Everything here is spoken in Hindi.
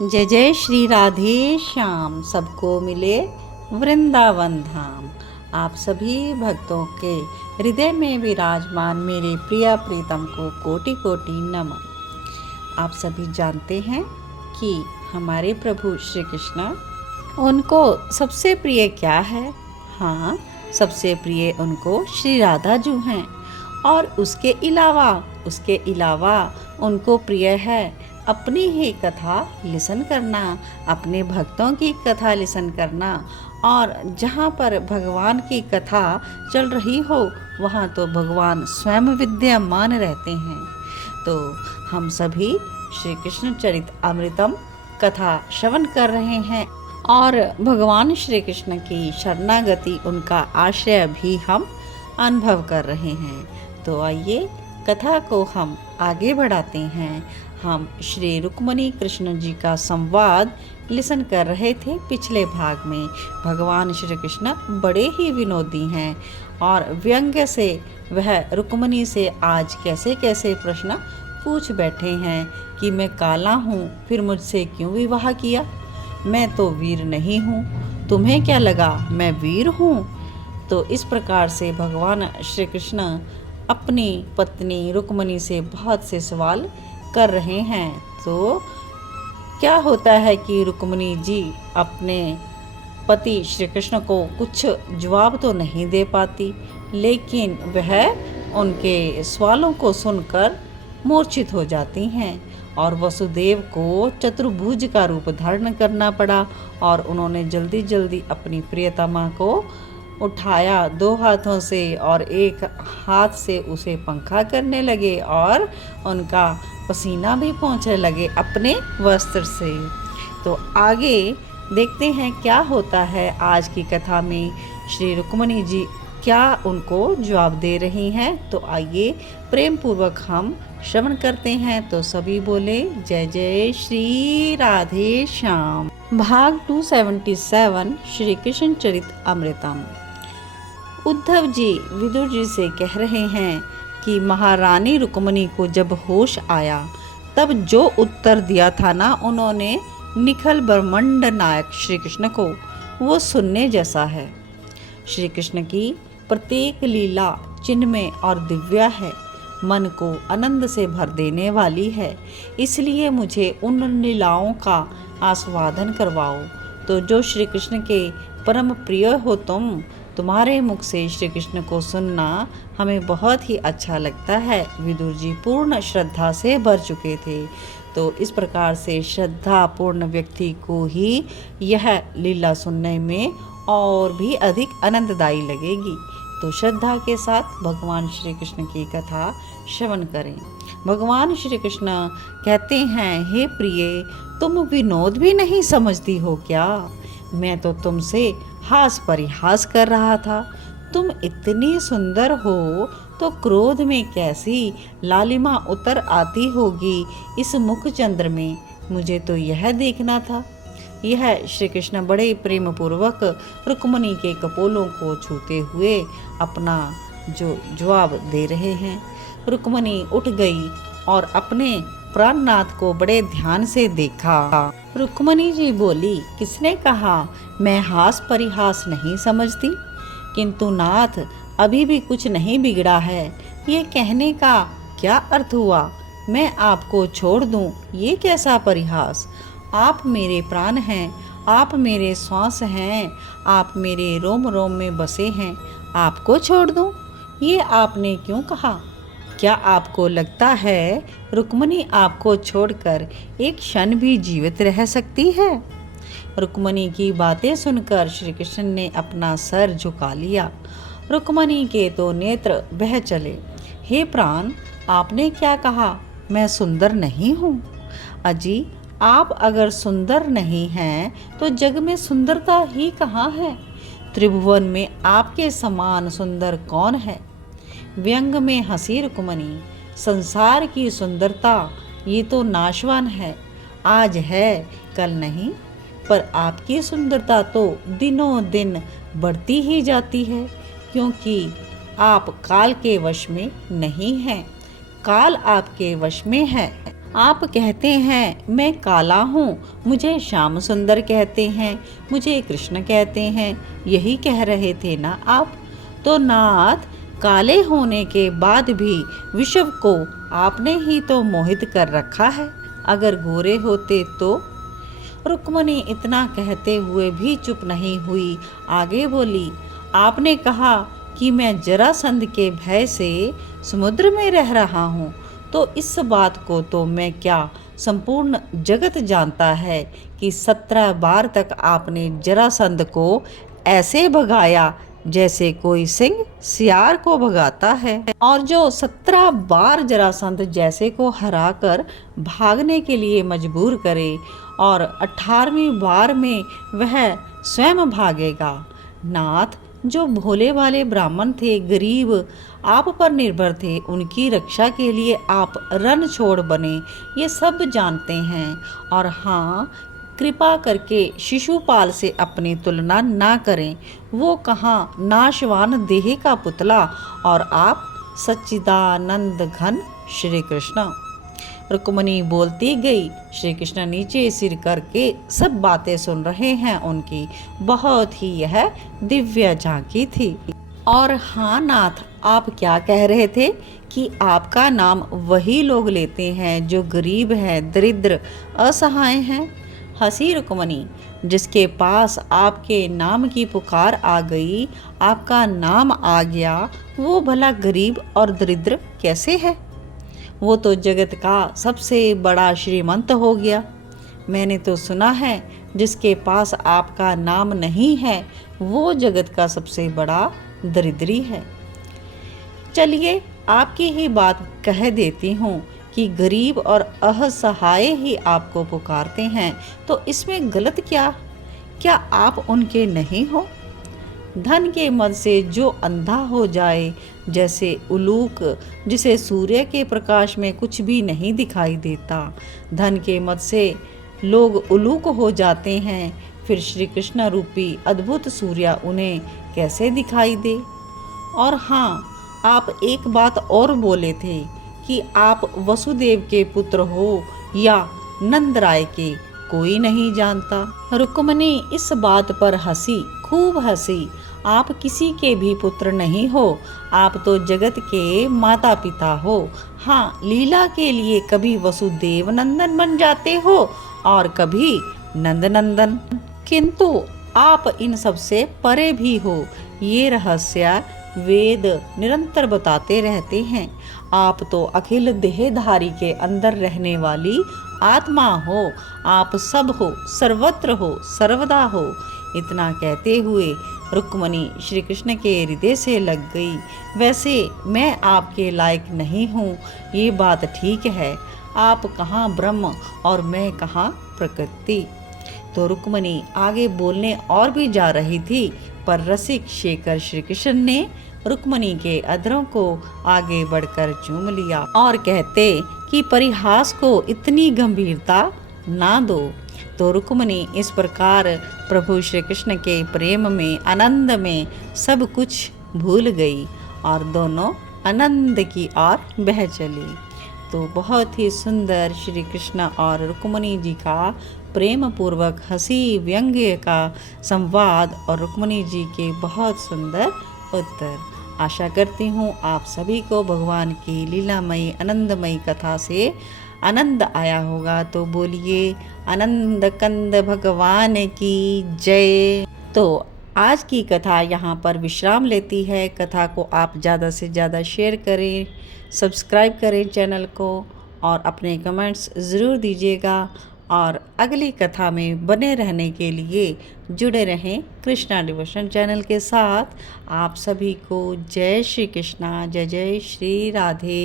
जय जय श्री राधे श्याम, सबको मिले वृंदावन धाम। आप सभी भक्तों के हृदय में विराजमान मेरे प्रिय प्रीतम को कोटि कोटि नमन। आप सभी जानते हैं कि हमारे प्रभु श्री कृष्ण, उनको सबसे प्रिय क्या है? हाँ, सबसे प्रिय उनको श्री राधा जी हैं। और उसके अलावा उनको प्रिय है अपनी ही कथा लिसन करना, अपने भक्तों की कथा लिसन करना। और जहाँ पर भगवान की कथा चल रही हो वहाँ तो भगवान स्वयं विद्यमान रहते हैं। तो हम सभी श्री कृष्ण चरित अमृतम कथा श्रवण कर रहे हैं और भगवान श्री कृष्ण की शरणागति, उनका आश्रय भी हम अनुभव कर रहे हैं। तो आइए कथा को हम आगे बढ़ाते हैं। हम श्री रुक्मणी कृष्ण जी का संवाद लिसन कर रहे थे। पिछले भाग में भगवान श्री कृष्ण बड़े ही विनोदी हैं और व्यंग्य से वह रुक्मणी से आज कैसे कैसे प्रश्न पूछ बैठे हैं कि मैं काला हूँ, फिर मुझसे क्यों विवाह किया? मैं तो वीर नहीं हूँ, तुम्हें क्या लगा मैं वीर हूँ? तो इस प्रकार से भगवान श्री कृष्ण अपनी पत्नी रुक्मणी से बहुत से सवाल कर रहे हैं। तो क्या होता है कि रुक्मणी जी अपने पति श्री कृष्ण को कुछ जवाब तो नहीं दे पाती, लेकिन वह उनके सवालों को सुनकर मूर्छित हो जाती हैं और वसुदेव को चतुर्भुज का रूप धारण करना पड़ा और उन्होंने जल्दी जल्दी अपनी प्रियतमा को उठाया 2 हाथों से और एक हाथ से उसे पंखा करने लगे और उनका पसीना भी पोंछने लगे अपने वस्त्र से। तो आगे देखते हैं क्या होता है आज की कथा में। श्री रुक्मणी जी क्या उनको जवाब दे रही हैं, तो आइए प्रेम पूर्वक हम श्रवण करते हैं। तो सभी बोले जय जय श्री राधे श्याम। भाग 277 श्री कृष्ण चरित अमृतम। उद्धव जी विदुर जी से कह रहे हैं कि महारानी रुक्मणी को जब होश आया तब जो उत्तर दिया था ना उन्होंने निखल ब्रह्मांड नायक श्री कृष्ण को, वो सुनने जैसा है। श्री कृष्ण की प्रत्येक लीला चिन्मय और दिव्य है, मन को आनंद से भर देने वाली है। इसलिए मुझे उन लीलाओं का आस्वादन करवाओ। तो जो श्री कृष्ण के परम प्रिय हो तुम्हारे मुख से श्री कृष्ण को सुनना हमें बहुत ही अच्छा लगता है। विदुर जी पूर्ण श्रद्धा से भर चुके थे। तो इस प्रकार से श्रद्धा पूर्ण व्यक्ति को ही यह लीला सुनने में और भी अधिक आनंददायी लगेगी। तो श्रद्धा के साथ भगवान श्री कृष्ण की कथा श्रवण करें। भगवान श्री कृष्ण कहते हैं, हे प्रिय, तुम विनोद भी नहीं समझती हो क्या? मैं तो तुमसे हास परिहास कर रहा था। तुम इतनी सुंदर हो तो क्रोध में कैसी लालिमा उतर आती होगी इस मुख चंद्र में, मुझे तो यह देखना था। यह श्री कृष्ण बड़े प्रेम पूर्वक रुक्मणी के कपोलों को छूते हुए अपना जो जवाब दे रहे हैं। रुक्मणी उठ गई और अपने प्राणनाथ को बड़े ध्यान से देखा। रुक्मणी जी बोली, किसने कहा मैं हास परिहास नहीं समझती? किंतु नाथ, अभी भी कुछ नहीं बिगड़ा है। ये कहने का क्या अर्थ हुआ मैं आपको छोड़ दूं? ये कैसा परिहास? आप मेरे प्राण हैं, आप मेरे श्वास हैं, आप मेरे रोम रोम में बसे हैं। आपको छोड़ दूं? ये आपने क्यों कहा? क्या आपको लगता है रुक्मणी आपको छोड़कर एक क्षण भी जीवित रह सकती है? रुक्मणी की बातें सुनकर श्री कृष्ण ने अपना सर झुका लिया। रुक्मणी के तो नेत्र बह चले। हे प्राण, आपने क्या कहा? मैं सुंदर नहीं हूँ? अजी, आप अगर सुंदर नहीं हैं तो जग में सुंदरता ही कहाँ है? त्रिभुवन में आपके समान सुंदर कौन है? व्यंग में हंसी रुक्मणी, संसार की सुंदरता ये तो नाशवान है, आज है कल नहीं। पर आपकी सुंदरता तो दिनों दिन बढ़ती ही जाती है, क्योंकि आप काल के वश में नहीं हैं, काल आपके वश में है। आप कहते हैं मैं काला हूँ, मुझे श्याम सुंदर कहते हैं, मुझे कृष्ण कहते हैं, यही कह रहे थे ना आप? तो नाथ, काले होने के बाद भी विश्व को आपने ही तो मोहित कर रखा है, अगर गोरे होते तो? रुक्मणी इतना कहते हुए भी चुप नहीं हुई, आगे बोली, आपने कहा कि मैं जरासंध के भय से समुद्र में रह रहा हूँ, तो इस बात को तो मैं क्या, संपूर्ण जगत जानता है कि 17 बार तक आपने जरासंध को ऐसे भगाया जैसे कोई सिंह सियार को भगाता है। और जो 17 बार जरासंध जैसे को हराकर भागने के लिए मजबूर करे और 18वीं बार में वह स्वयं भागेगा। नाथ, जो भोले वाले ब्राह्मण थे, गरीब, आप पर निर्भर थे, उनकी रक्षा के लिए आप रण छोड़ बने, ये सब जानते हैं। और हाँ, कृपा करके शिशुपाल से अपनी तुलना ना करें, वो कहाँ नाशवान देह का पुतला और आप सच्चिदानंद घन श्री कृष्ण। रुक्मणी बोलती गई, श्री कृष्ण नीचे सिर करके सब बातें सुन रहे हैं उनकी। बहुत ही यह दिव्य झांकी थी। और हाँ नाथ, आप क्या कह रहे थे कि आपका नाम वही लोग लेते हैं जो गरीब हैं, दरिद्र, असहाय हैं? हंसी रुक्मणी, जिसके पास आपके नाम की पुकार आ गई, आपका नाम आ गया, वो भला गरीब और दरिद्र कैसे है? वो तो जगत का सबसे बड़ा श्रीमंत हो गया। मैंने तो सुना है जिसके पास आपका नाम नहीं है वो जगत का सबसे बड़ा दरिद्री है। चलिए आपकी ही बात कह देती हूँ कि गरीब और असहाय ही आपको पुकारते हैं, तो इसमें गलत क्या? क्या आप उनके नहीं हो? धन के मद से जो अंधा हो जाए, जैसे उलूक जिसे सूर्य के प्रकाश में कुछ भी नहीं दिखाई देता, धन के मद से लोग उलूक हो जाते हैं, फिर श्री कृष्ण रूपी अद्भुत सूर्य उन्हें कैसे दिखाई दे? और हाँ, आप एक बात और बोले थे कि आप वसुदेव के पुत्र हो या नंद राय के, कोई नहीं जानता। रुक्मणी इस बात पर हंसी, खूब हंसी। आप किसी के भी पुत्र नहीं हो, आप तो जगत के माता पिता हो। हाँ, लीला के लिए कभी वसुदेव नंदन बन जाते हो और कभी नंद नंदन, किंतु आप इन सब से परे भी हो। ये रहस्य वेद निरंतर बताते रहते हैं। आप तो अखिल देहधारी के अंदर रहने वाली आत्मा हो, आप सब हो, सर्वत्र हो, सर्वदा हो। इतना कहते हुए रुक्मणी श्री कृष्ण के हृदय से लग गई। वैसे मैं आपके लायक नहीं हूँ, ये बात ठीक है। आप कहाँ ब्रह्म और मैं कहाँ प्रकृति। तो रुक्मणी आगे बोलने और भी जा रही थी, पर रसिक शेखर श्री कृष्ण ने रुक्मणी के अधरों को आगे बढ़कर चूम लिया और कहते कि परिहास को इतनी गंभीरता ना दो। तो रुक्मणी इस प्रकार प्रभु श्री कृष्ण के प्रेम में, आनंद में सब कुछ भूल गई और दोनों आनंद की ओर बह चली। तो बहुत ही सुंदर श्री कृष्ण और रुक्मणी जी का प्रेम पूर्वक हंसी व्यंग्य का संवाद और रुक्मणी जी के बहुत सुंदर उत्तर। आशा करती हूँ आप सभी को भगवान की लीलामयी आनंदमयी कथा से आनंद आया होगा। तो बोलिए आनंद कंद भगवान की जय। तो आज की कथा यहाँ पर विश्राम लेती है। कथा को आप ज़्यादा से ज़्यादा शेयर करें, सब्सक्राइब करें चैनल को और अपने कमेंट्स ज़रूर दीजिएगा। और अगली कथा में बने रहने के लिए जुड़े रहें कृष्णा डिवोशन चैनल के साथ। आप सभी को जय श्री कृष्णा, जय जय श्री राधे।